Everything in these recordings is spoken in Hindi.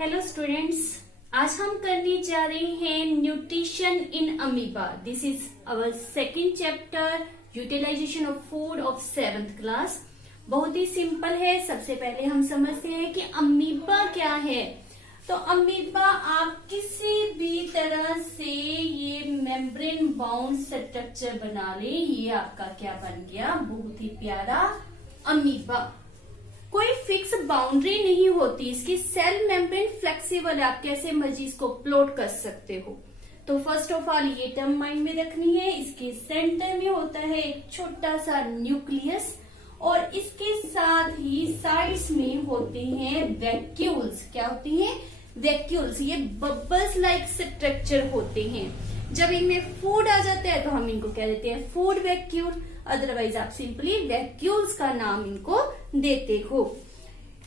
हेलो स्टूडेंट्स, आज हम करने जा रहे हैं nutrition in amoeba. This is our second chapter, utilisation of food of 7th class. बहुत ही सिंपल है। सबसे पहले हम समझते हैं कि अमीबा क्या है। तो अमीबा आप किसी भी तरह से ये मेम्ब्रेन बाउंड स्ट्रक्चर बना ले, ये आपका क्या बन गया, बहुत ही प्यारा अमीबा। कोई फिक्स बाउंड्री नहीं होती इसकी, सेल मेम्ब्रेन फ्लेक्सिबल है, आप कैसे मर्जी इसको प्लॉट कर सकते हो। तो फर्स्ट ऑफ ऑल ये टर्म माइंड में रखनी है। इसके सेंटर में होता है एक छोटा सा न्यूक्लियस और इसके साथ ही साइड्स में होते हैं वैक्यूल्स। क्या होती हैं? वैक्यूल्स। ये बबल्स लाइक स्ट्रक्चर होते हैं। जब इनमें फूड आ जाता है तो हम इनको कह देते हैं फूड वैक्यूल, अदरवाइज आप सिंपली वैक्यूल्स का नाम इनको देते हो।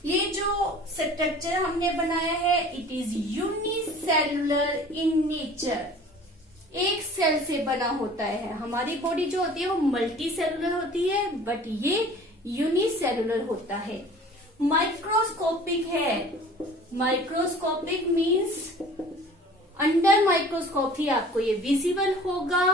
ये जो स्ट्रक्चर हमने बनाया है it is unicellular in nature, एक सेल से बना होता है। हमारी बॉडी जो होती है वो मल्टी सेलुलर होती है, बट ये यूनिसेलुलर होता है। माइक्रोस्कोपिक है। माइक्रोस्कोपिक मीन्स अंडर माइक्रोस्कोप ही आपको ये विजिबल होगा,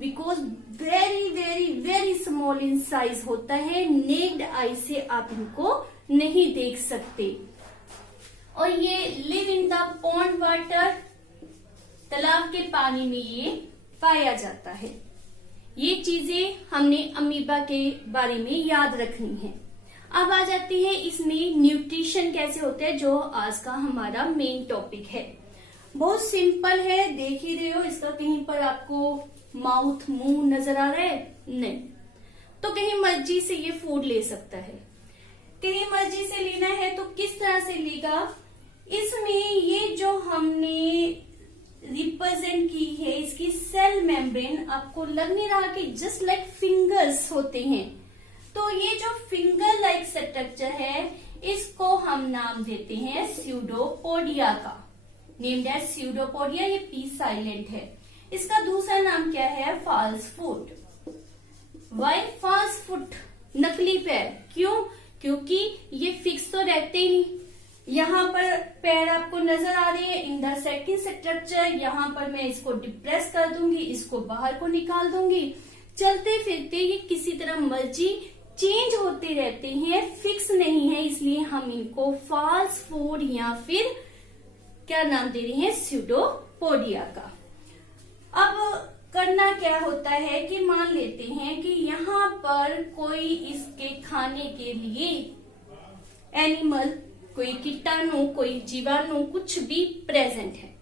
because very very very small in size होता है। नेक्ड आई से आप इनको नहीं देख सकते। और ये live in the pond water, तालाब के पानी में ये पाया जाता है। ये चीजें हमने अमीबा के बारे में याद रखनी है। अब आ जाती है इसमें न्यूट्रिशन कैसे होता है, जो आज का हमारा मेन टॉपिक है। बहुत सिंपल है, देख ही रहे हो। इसका कहीं पर आपको माउथ मुंह नजर आ रहा है? नहीं। तो कहीं मर्जी से ये फूड ले सकता है। कहीं मर्जी से लेना है तो किस तरह से लेगा? इसमें ये जो हमने रिप्रेजेंट की है इसकी सेल मेम्ब्रेन, आपको लग नहीं रहा कि जस्ट लाइक फिंगर्स होते हैं? तो ये जो फिंगर लाइक स्ट्रक्चर है इसको हम नाम देते हैं स्यूडोपोडिया का। नेम्ड एज स्यूडोपोडिया, ये पी साइलेंट है। इसका दूसरा नाम क्या है? False foot. Why false foot? नकली पैर। क्यों? क्योंकि ये फिक्स तो रहते ही नहीं। यहाँ पर पैर आपको नजर आ रहे हैं इन द सेकंड स्ट्रक्चर। यहाँ पर मैं इसको डिप्रेस कर दूंगी, इसको बाहर को निकाल दूंगी। चलते फिरते ये किसी तरह मर्जी चेंज होते रहते हैं, फिक्स नहीं है। इसलिए हम इनको फॉल्स फूड या फिर क्या नाम दे रहे हैं? स्यूडोपोडिया का। अब करना क्या होता है कि मान लेते हैं कि यहाँ पर कोई इसके खाने के लिए एनिमल, कोई कीटाणु, कोई जीवाणु, कुछ भी प्रेजेंट है।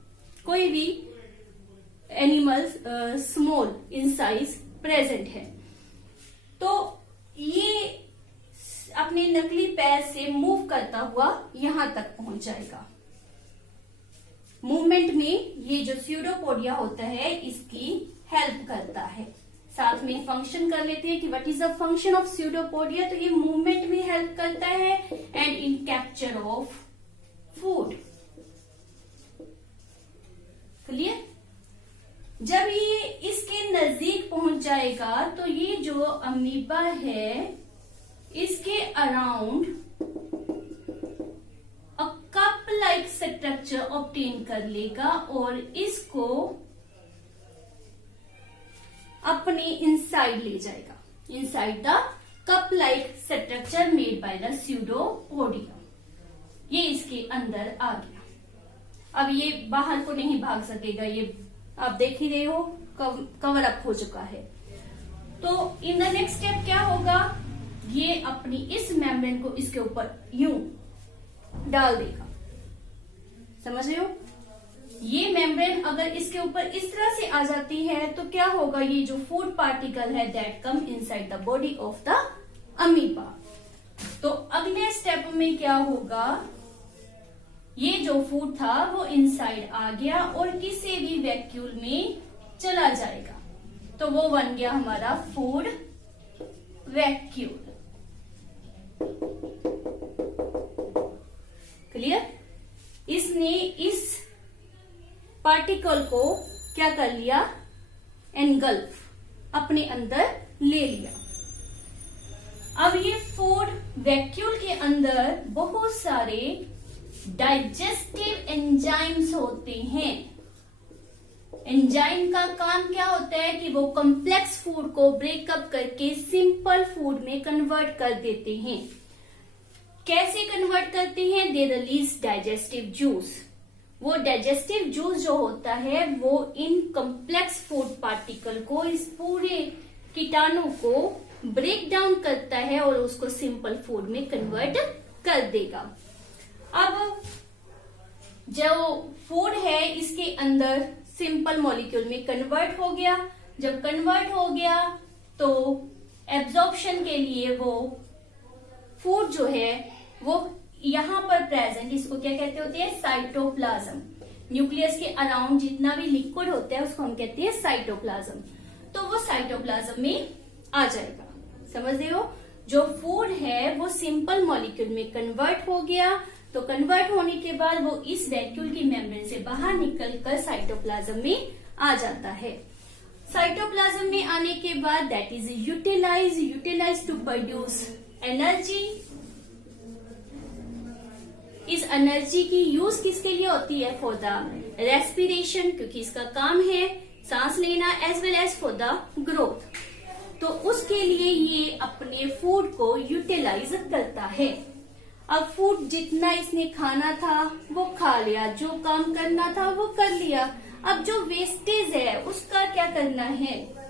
कोई भी animal small in size present है, तो ये अपने नकली पैर से मूव करता हुआ यहां तक पहुंच जाएगा। मूवमेंट में ये जो स्यूडोपोडिया होता है इसकी हेल्प करता है। साथ में फंक्शन कर लेते हैं कि what is the function of pseudopodia. तो ये मूवमेंट में हेल्प करता है and in capture of food. Clear? जब ये इसके नजदीक पहुंच जाएगा तो ये जो अमीबा है इसके around cup like structure obtain कर लेगा और इसको अपने इनसाइड ले जाएगा। Inside the cup like structure made by the pseudopodia. ये इसके अंदर आ गया। अब ये बाहर को नहीं भाग सकेगा। ये आप देख ही रहे हो कवर अप हो चुका है। तो इन द नेक्स्ट स्टेप क्या होगा? ये अपनी इस मेम्ब्रेन को इसके ऊपर यूं डाल देगा। समझ रहे हो? ये मेम्ब्रेन अगर इसके ऊपर इस तरह से आ जाती है तो क्या होगा? ये जो फूड पार्टिकल है that come inside the body of the amoeba. तो अगले स्टेप में क्या होगा? ये जो फूड था वो इनसाइड आ गया और किसी भी वैक्यूल में चला जाएगा। तो वो बन गया हमारा फूड वैक्यूल। क्लियर? इसने इस पार्टिकल को क्या कर लिया? एनगल्फ, अपने अंदर ले लिया। अब ये फूड वैक्यूल के अंदर बहुत सारे डाइजेस्टिव एंजाइम्स होते हैं। एंजाइम का काम क्या होता है कि वो कॉम्प्लेक्स फूड को ब्रेकअप करके सिंपल फूड में कन्वर्ट कर देते हैं। कैसे कन्वर्ट करते हैं? They release digestive juice. वो डाइजेस्टिव जूस जो होता है वो इन कॉम्प्लेक्स फूड पार्टिकल को, इस पूरे कीटाणु को ब्रेक डाउन करता है और उसको सिंपल फूड में कन्वर्ट कर देगा। अब जो फूड है इसके अंदर सिंपल मॉलिक्यूल में कन्वर्ट हो गया। जब कन्वर्ट हो गया तो एब्जॉर्प्शन के लिए वो फूड जो है वो यहां पर प्रेजेंट, इसको क्या कहते होते हैं? साइटोप्लाज्म। न्यूक्लियस के अराउंड जितना भी लिक्विड होता है उसको हम कहते हैं साइटोप्लाज्म। तो वो साइटोप्लाज्म में आ जाएगा। समझ रहे हो? जो फूड है वो सिंपल मॉलिक्यूल में कन्वर्ट हो गया। तो कन्वर्ट होने के बाद वो इस वैक्यूल की मेम्ब्रेन से बाहर निकलकर साइटोप्लाज्म में आ जाता है। साइटोप्लाज्म में आने के बाद that is utilise to produce energy. इस एनर्जी की यूज किसके लिए होती है? फॉर द रेस्पिरेशन, क्योंकि इसका काम है सांस लेना, as well as for the growth. तो उसके लिए ये अपने फूड को यूटिलाइज करता है। अब फूड जितना इसने खाना था वो खा लिया, जो काम करना था वो कर लिया। अब जो वेस्टेज है उसका क्या करना है?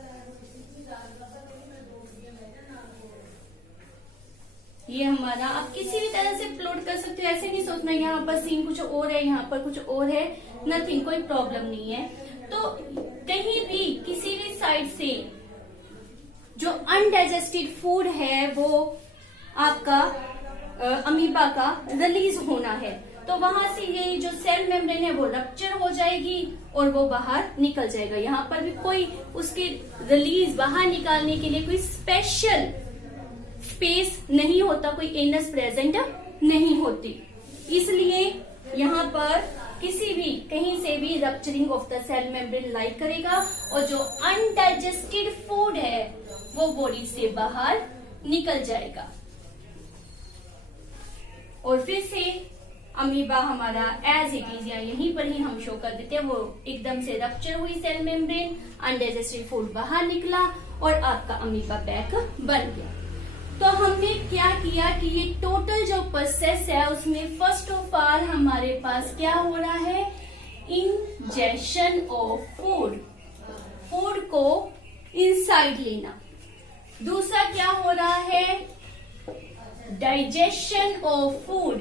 ये हमारा, आप किसी भी तरह से प्लॉट कर सकते हो। ऐसे नहीं सोचना यहाँ पर सीन कुछ और है, यहाँ पर कुछ और है, नथिंग, कोई प्रॉब्लम नहीं है। तो कहीं भी किसी भी साइड से जो अनडाइजेस्टेड फूड है वो आपका अमीबा का रिलीज होना है। तो वहां से ये जो सेल मेम्ब्रेन है वो रप्चर हो जाएगी और वो बाहर निकल जाएगा। यहाँ पर भी कोई उसके रिलीज बाहर निकालने के लिए कोई स्पेशल स्पेस नहीं होता, कोई एनस प्रेजेंट नहीं होती। इसलिए यहाँ पर किसी भी कहीं से भी rupturing of the cell membrane like करेगा और जो अनडाइजेस्टेड फूड है वो बॉडी से बाहर निकल जाएगा। और फिर से अमीबा हमारा एज इट इज, या यहीं पर ही हम शो कर देते हैं, वो एकदम से रप्चर हुई सेल मेम्ब्रेन, अनडाइजेस्टेड फूड बाहर निकला और आपका अमीबा बैक बन गया। तो हमने क्या किया कि ये टोटल जो प्रोसेस है उसमें फर्स्ट ऑफ ऑल हमारे पास क्या हो रहा है? इंजेक्शन ऑफ फूड, फूड को इनसाइड लेना। दूसरा क्या हो रहा है? Digestion of food.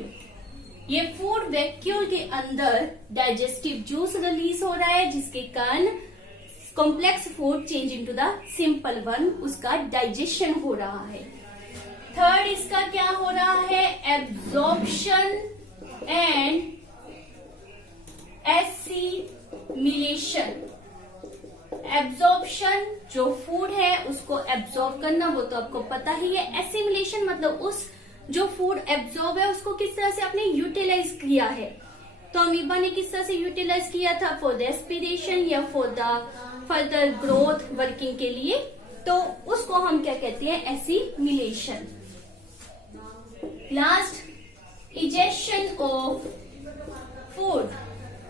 ये फूड वैक्यूल के अंदर डाइजेस्टिव जूस रिलीज हो रहा है जिसके कारण complex food change into the simple one, उसका डाइजेशन हो रहा है। थर्ड इसका क्या हो रहा है? Absorption and assimilation. एब्जॉर्प्शन जो फूड है उसको एब्जॉर्ब करना, वो तो आपको पता ही है। एसिमिलेशन मतलब उस जो फूड एब्जॉर्ब है उसको किस तरह से आपने यूटिलाइज किया है। तो अमीबा ने किस तरह से यूटिलाइज किया था? फॉर द रेस्पिरेशन या for the further growth working के लिए। तो उसको हम क्या कहते हैं? Assimilation. Last, ejection of food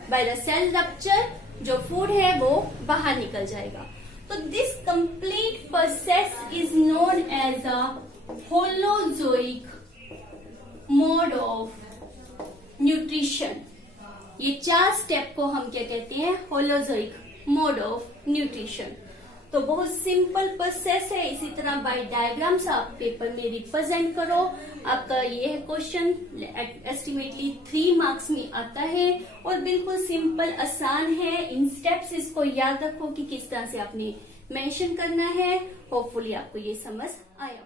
by the cell rupture, जो फूड है वो बाहर निकल जाएगा। तो this complete process is known as a holozoic mode of nutrition. ये 4 स्टेप को हम क्या कहते हैं? Holozoic mode of nutrition. तो बहुत सिंपल प्रोसेस है। इसी तरह बाय डायग्राम्स आप पेपर में रिप्रेजेंट करो। आपका ये क्वेश्चन एस्टिमेटली 3 मार्क्स में आता है और बिल्कुल सिंपल आसान है। इन स्टेप्स इसको याद रखो कि किस तरह से आपने मेंशन करना है। होपफुली आपको ये समझ आया।